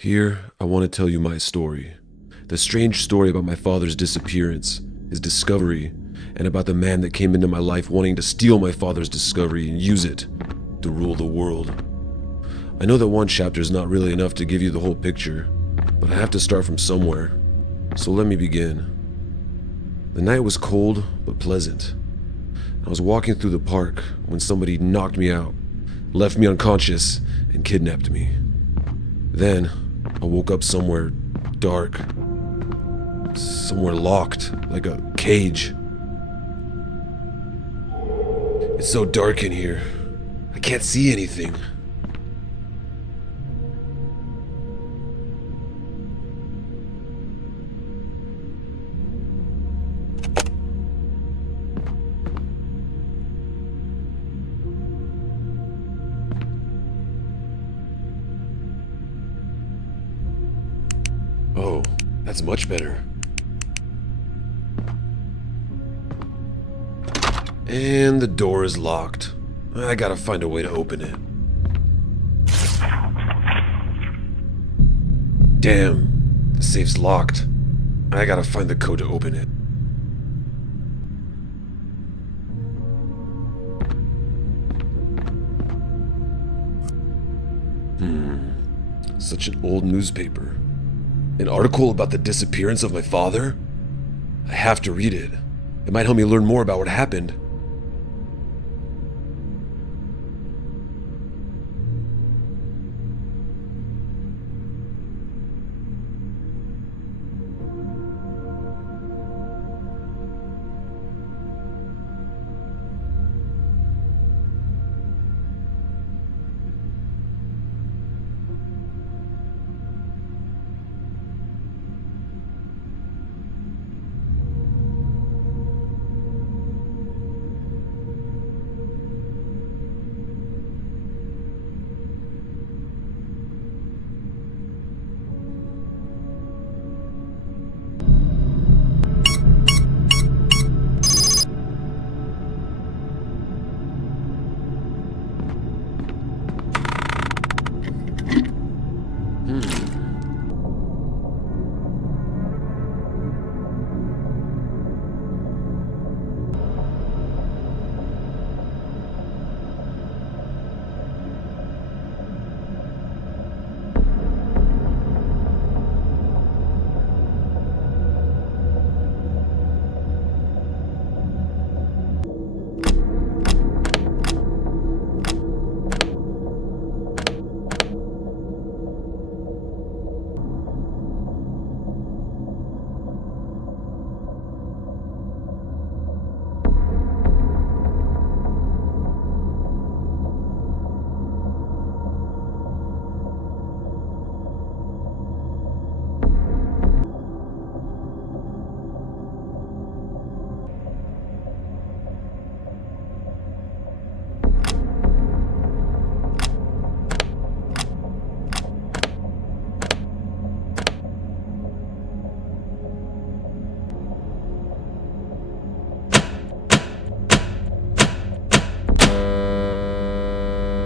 Here, I want to tell you my story. The strange story about my father's disappearance, his discovery, and about the man that came into my life wanting to steal my father's discovery and use it to rule the world. I know that one chapter is not really enough to give you the whole picture, but I have to start from somewhere. So let me begin. The night was cold but pleasant. I was walking through the park when somebody knocked me out, left me unconscious, and kidnapped me. Then, I woke up somewhere dark, somewhere locked, like a cage. It's so dark in here, I can't see anything. Oh, that's much better. And the door is locked. I gotta find a way to open it. Damn, the safe's locked. I gotta find the code to open it. Such an old newspaper. An article about the disappearance of my father? I have to read it. It might help me learn more about what happened.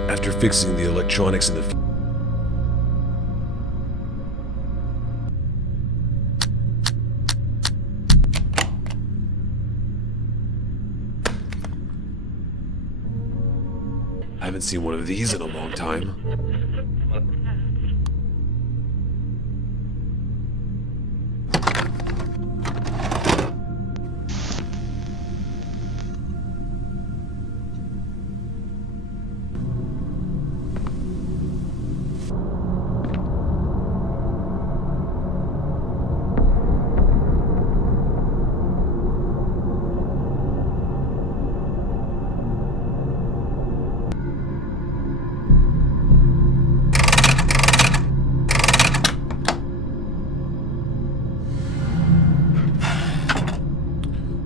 After fixing the electronics in the I haven't seen one of these in a long time.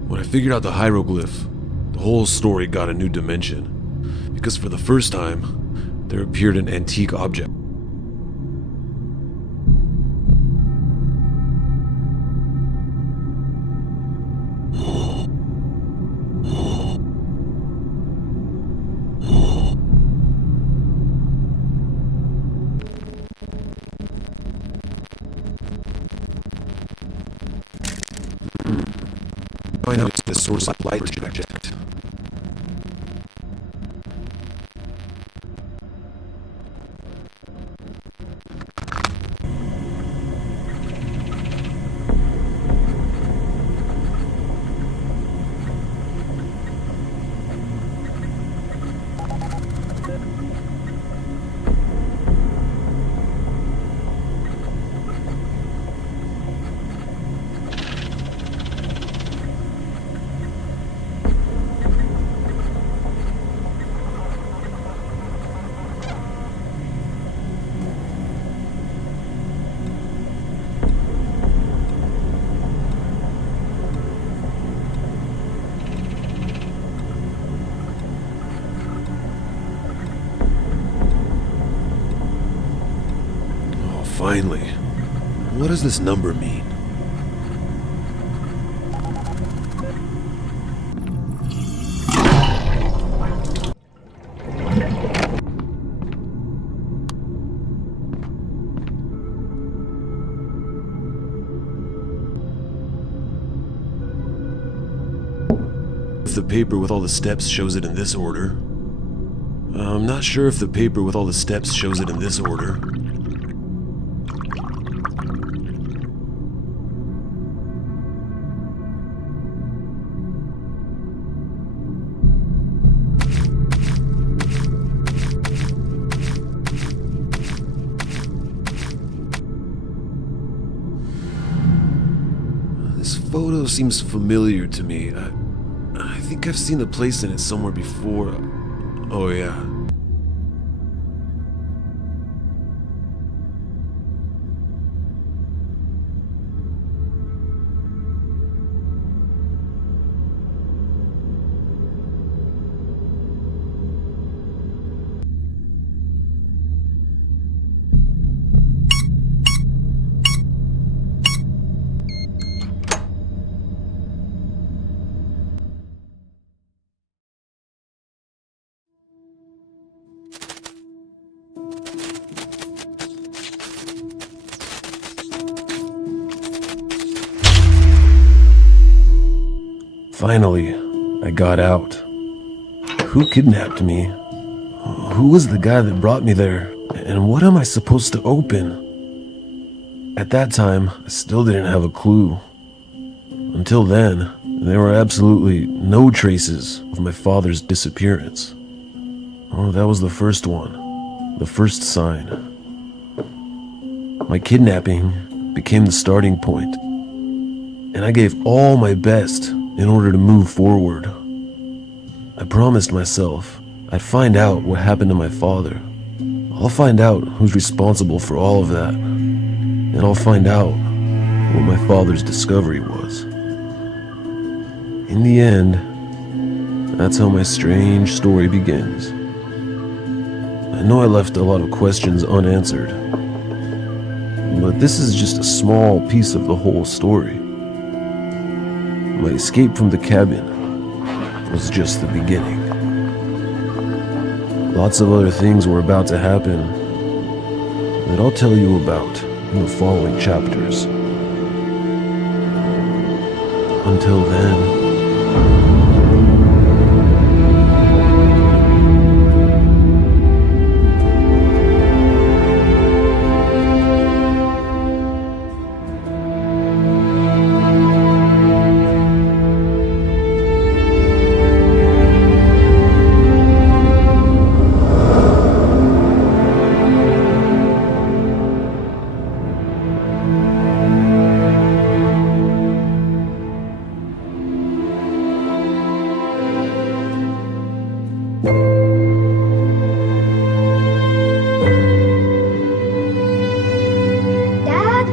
When I figured out the hieroglyph, the whole story got a new dimension, because for the first time, there appeared an antique object. find out the source of light project. Finally, what does this number mean? If the paper with all the steps shows it in this order. I'm not sure if the paper with all the steps shows it in this order. This photo seems familiar to me. I think I've seen the place in it somewhere before. Oh yeah. Finally, I got out. Who kidnapped me? Who was the guy that brought me there? And what am I supposed to open? At that time, I still didn't have a clue. Until then, there were absolutely no traces of my father's disappearance. Oh, that was the first one. The first sign. My kidnapping became the starting point, and I gave all my best in order to move forward. I promised myself I'd find out what happened to my father. I'll find out who's responsible for all of that, and I'll find out what my father's discovery was. In the end, that's how my strange story begins. I know I left a lot of questions unanswered, but this is just a small piece of the whole story. My escape from the cabin was just the beginning. Lots of other things were about to happen that I'll tell you about in the following chapters. Until then, Dad?